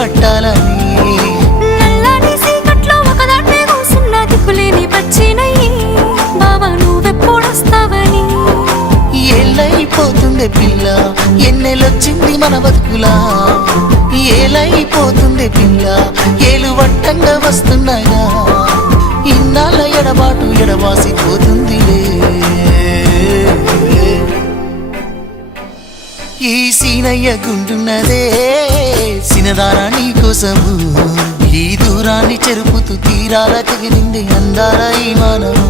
పట్టాలని నల్లని సీకట్లో ఒకదాన్నే కూసున్న దిక్కులేని పచ్చినయ్యి బావా నువ్వెప్పుడొస్తావని ఏళ్ళైపోతుండే పిల్ల ఎన్నెలొచ్చింది మన బతుకులా ఏలైపోతుండే పిల్ల ఏలు వట్టంగా వస్తున్నాయా ఇన్నాళ్ళ ఎడబాటు ఎడవాసిపోతుందిలే ఈ సీనయ్య గుండున్నదే సినదారా నీ కోసము ఈ దూరాన్ని చెరుపుతూ తీరాల తెగిరింది అందాల ఈ మానవు